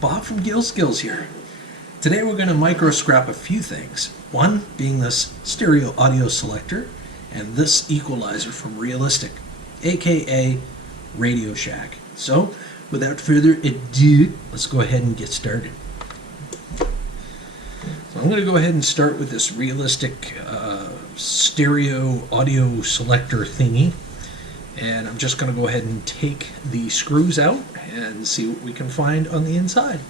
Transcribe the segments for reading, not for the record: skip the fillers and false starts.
Bob from Gil Skillz here. Today we're going to micro scrap a few things. One being this stereo audio selector and this equalizer from Realistic, aka Radio Shack. So without further ado, let's go ahead and get started. So I'm going to go ahead and start with this Realistic stereo audio selector thingy. And I'm just going to go ahead and take the screws out and see what we can find on the inside.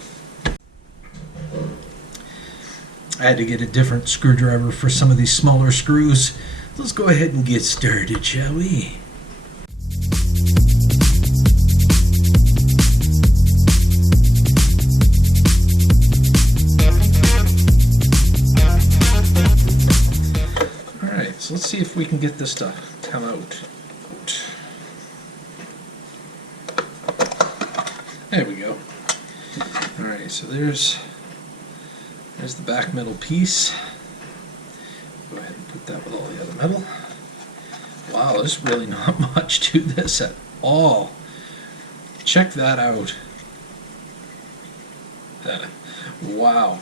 I had to get a different screwdriver for some of these smaller screws. Let's go ahead and get started, shall we? Alright, so let's see if we can get this to come out. There we go. Alright, so there's the back metal piece. Go ahead and put that with all the other metal. Wow, there's really not much to this at all. Check that out. Wow.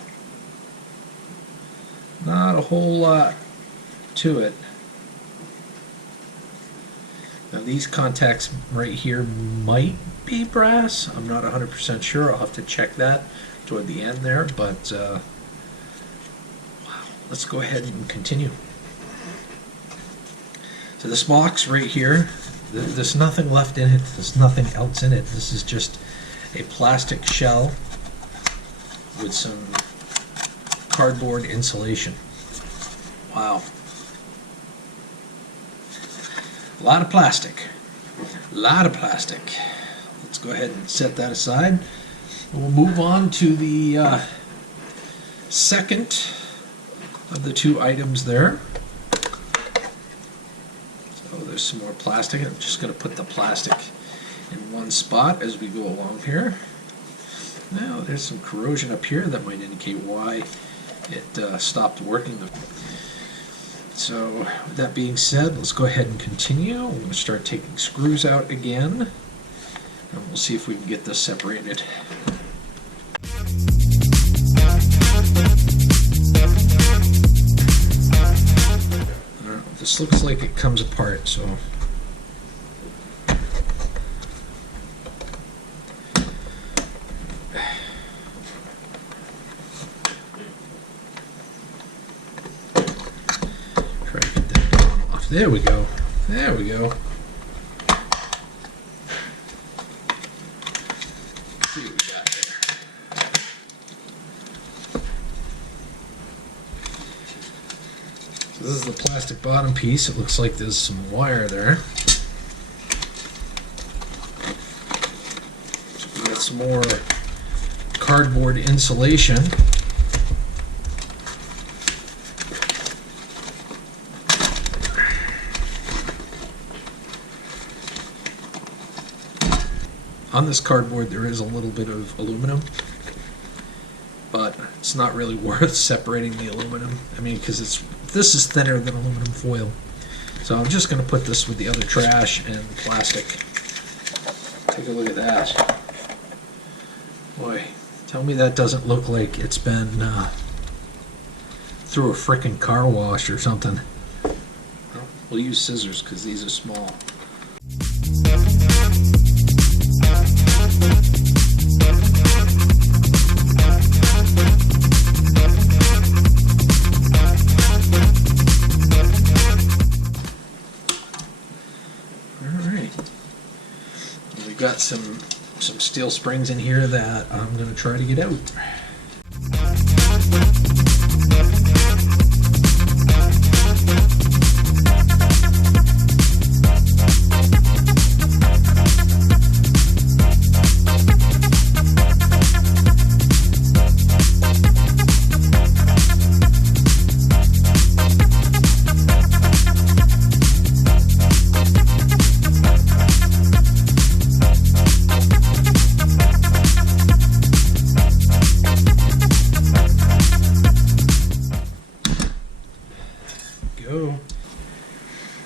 Not a whole lot to it. Now these contacts right here might be brass. I'm not 100% sure. I'll have to check that toward the end there, but wow. Let's go ahead and continue. So this box right here, there's nothing left in it. There's nothing else in it. This is just a plastic shell with some cardboard insulation. Wow. A lot of plastic. A lot of plastic. Let's go ahead and set that aside. We'll move on to the second of the two items there. So there's some more plastic. I'm just going to put the plastic in one spot as we go along here. Now there's some corrosion up here that might indicate why it stopped working. So with that being said, let's go ahead and continue. We're going to start taking screws out again, and we'll see if we can get this separated. This looks like it comes apart, so try to get that off. There we go. There we go. Let's see what we got there. So this is the plastic bottom piece. It looks like there's some wire there. So we got some more cardboard insulation. On this cardboard there is a little bit of aluminum, but it's not really worth separating the aluminum. I mean, because this is thinner than aluminum foil. So I'm just going to put this with the other trash and plastic. Take a look at that. Boy, tell me that doesn't look like it's been through a frickin' car wash or something. Well, we'll use scissors because these are small. Got some steel springs in here that I'm going to try to get out.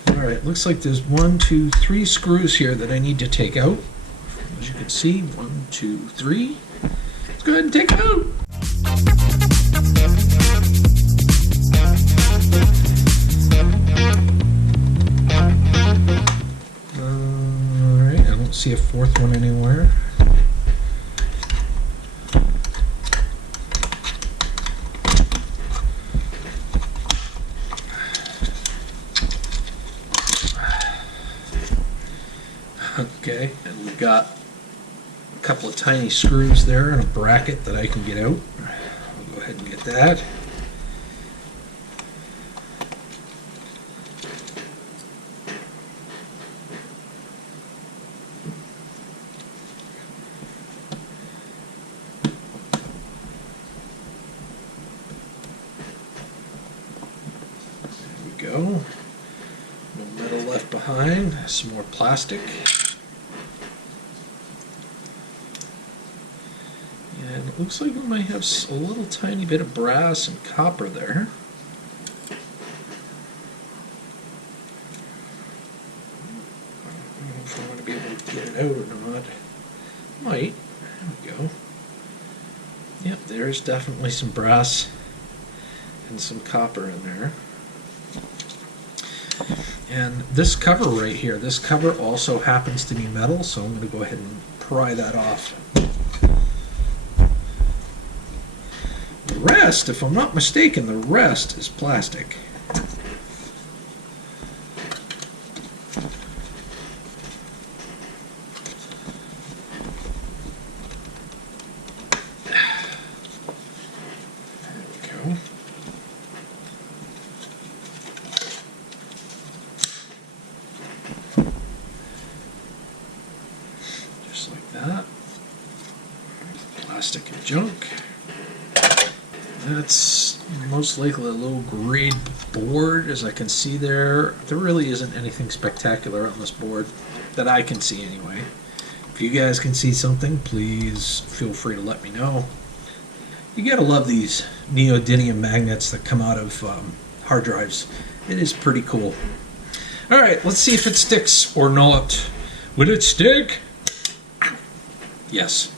Alright, looks like there's 1, 2, 3 screws here that I need to take out. As you can see, 1, 2, 3. Let's go ahead and take it out. Alright, I don't see a fourth one anywhere. Okay, and we've got a couple of tiny screws there and a bracket that I can get out. I'll go ahead and get that. There we go. No metal left behind. Some more plastic. And it looks like we might have a little tiny bit of brass and copper there. I don't know if I'm going to be able to get it out or not. Might. There we go. Yep, there's definitely some brass and some copper in there. And this cover right here, this cover also happens to be metal, so I'm going to go ahead and pry that off. The rest, if I'm not mistaken, the rest is plastic. There we go. Just like that. Plastic and junk. That's most likely a low grade board, as I can see there. There really isn't anything spectacular on this board that I can see anyway. If you guys can see something, please feel free to let me know. You gotta love these neodymium magnets that come out of hard drives. It is pretty cool. Alright, let's see if it sticks or not. Will it stick? Yes,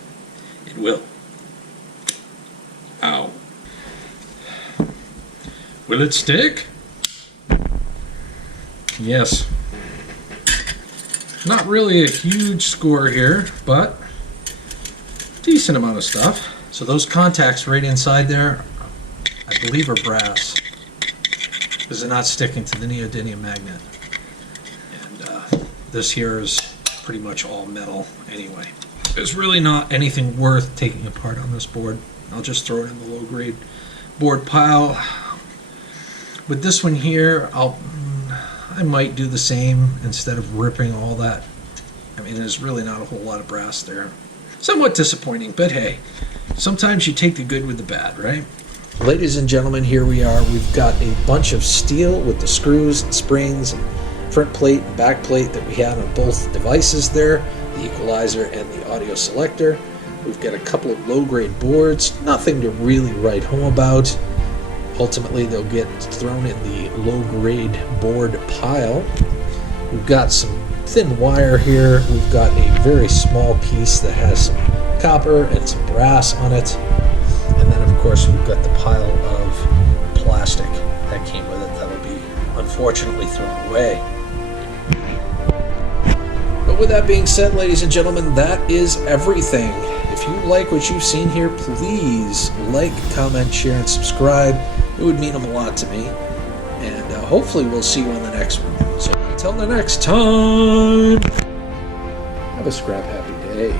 it will. Ow. Will it stick? Yes. Not really a huge score here, but decent amount of stuff. So those contacts right inside there, I believe are brass, because they're not sticking to the neodymium magnet. And this here is pretty much all metal anyway. There's really not anything worth taking apart on this board. I'll just throw it in the low grade board pile. With this one here, I might do the same instead of ripping all that. I mean, there's really not a whole lot of brass there. Somewhat disappointing, but hey, sometimes you take the good with the bad, right? Ladies and gentlemen, here we are. We've got a bunch of steel with the screws and springs and front plate and back plate that we have on both devices there, the equalizer and the audio selector. We've got a couple of low-grade boards, nothing to really write home about. Ultimately, they'll get thrown in the low-grade board pile. We've got some thin wire here. We've got a very small piece that has some copper and some brass on it. And then, of course, we've got the pile of plastic that came with it that'll be, unfortunately, thrown away. But with that being said, ladies and gentlemen, that is everything. If you like what you've seen here, please like, comment, share, and subscribe. It would mean a lot to me. And hopefully we'll see you on the next one. So until the next time, have a scrap happy day.